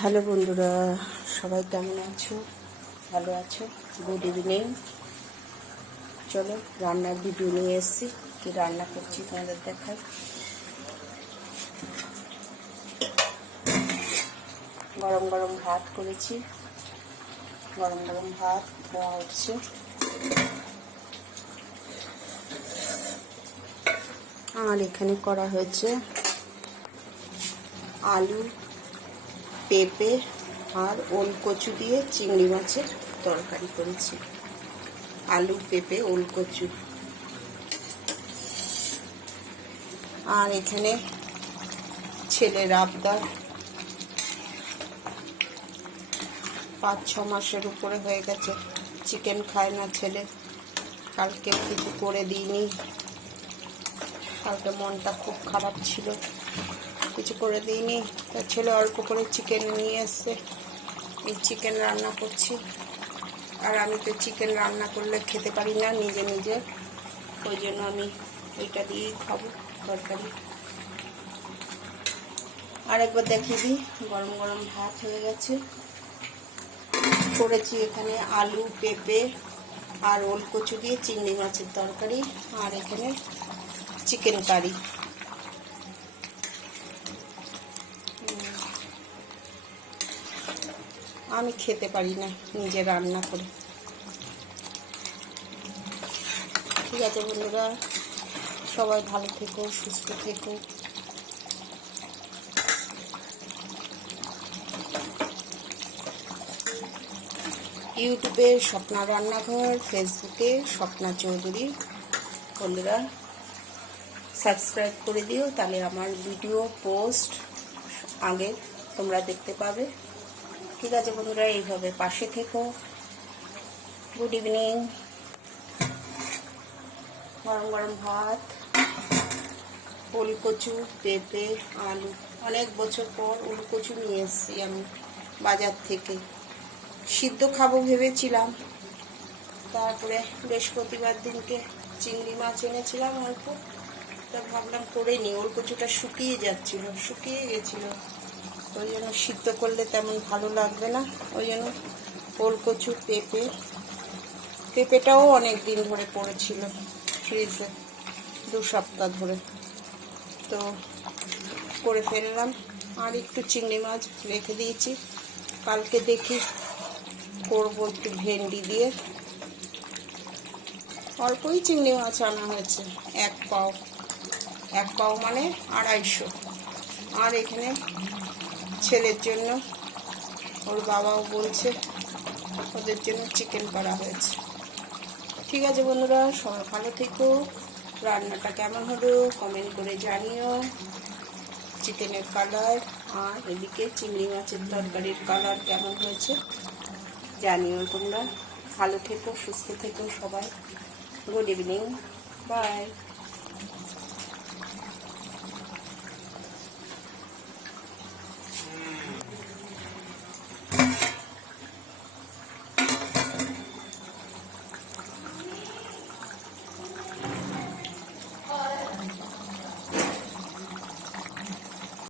Hello বন্ধুরা, সবাই কেমন আছো? ভালো আছো? Good evening. চলো রান্নার ভিডিও নিয়ে এসেছি, কি রান্না করছি তোমাদের দেখাই। গরম গরম ভাত করেছি, গরম গরম ভাত ধোয়া উঠছে। আর এখানে করা হয়েছে আলু, পেঁপে আর ওলকচু দিয়ে চিংড়ি মাছের তরকারি করেছি। আলু, পেঁপে, ওলকচু। আর এখানে ছেলের আবদার, 5-6 মাসের উপরে হয়ে গেছে চিকেন খায় না ছেলে। কালকে কিছু করে দিইনি, কালকে মনটা খুব খারাপ ছিল, কিছু করে দিইনি। তা ছেলে অল্প করে চিকেন নিয়ে এসছে, এই চিকেন রান্না করছি। আর আমি তো চিকেন রান্না করলে খেতে পারি না নিজে নিজে, ওই জন্য আমি এইটা দিয়েই খাবো তরকারি। আর একবার দেখিয়ে দিই, গরম গরম ভাত হয়ে গেছে। করেছি এখানে আলু, পেঁপে আর ওলকচু দিয়ে চিংড়ি মাছের তরকারি, আর এখানে চিকেন কারি। আমি খেতে পারি না নিজে রান্না করে। ঠিক আছে বন্ধুরা, সবাই ভালো থেকো, সুস্থ থেকো। ইউটিউবে স্বপ্না রান্নাঘর, ফেসবুকে স্বপ্না চৌধুরী। বন্ধুরা সাবস্ক্রাইব করে দিও, তাহলে আমার ভিডিও পোস্ট আগে তোমরা দেখতে পাবে। ঠিক আছে বন্ধুরা, এইভাবে পাশে থেকো। Good evening. গরম গরম ভাত, ওলকচু, পেঁপে, আলু। অনেক বছর পর ওলকচু নিয়ে এসেছি আমি বাজার থেকে। সিদ্ধ খাবো ভেবেছিলাম, তারপরে বৃহস্পতিবার দিনকে চিংড়ি মাছ এনেছিলাম অল্প, তা ভাবলাম করে নিই। ওলকচুটা শুকিয়ে গেছিল, ওই জন্য সিদ্ধ করলে তেমন ভালো লাগবে না, ওই জন্য ওলকচু, পেঁপেটাও অনেক দিন ধরে পড়েছিল ফ্রিজে, 2 সপ্তাহ ধরে, তো করে ফেললাম। আর একটু চিংড়ি মাছ রেখে দিয়েছি, কালকে দেখি করবো একটু ভেন্ডি দিয়ে। অল্পই চিংড়ি মাছ আনা হয়েছে, 1 পাও মানে 250। আর এখানে ছেলের জন্য, ওর বাবাও বলছে, ওদের জন্য চিকেন করা হয়েছে। ঠিক আছে বন্ধুরা, সবাই ভালো থেকো। রান্নাটা কেমন হলো কমেন্ট করে জানিও। চিকেনের কালার আর এদিকে চিংড়ি মাছের তরকারির কালার কেমন হয়েছে জানিও তোমরা। ভালো থেকো, সুস্থ থেকো সবাই। Good evening, by.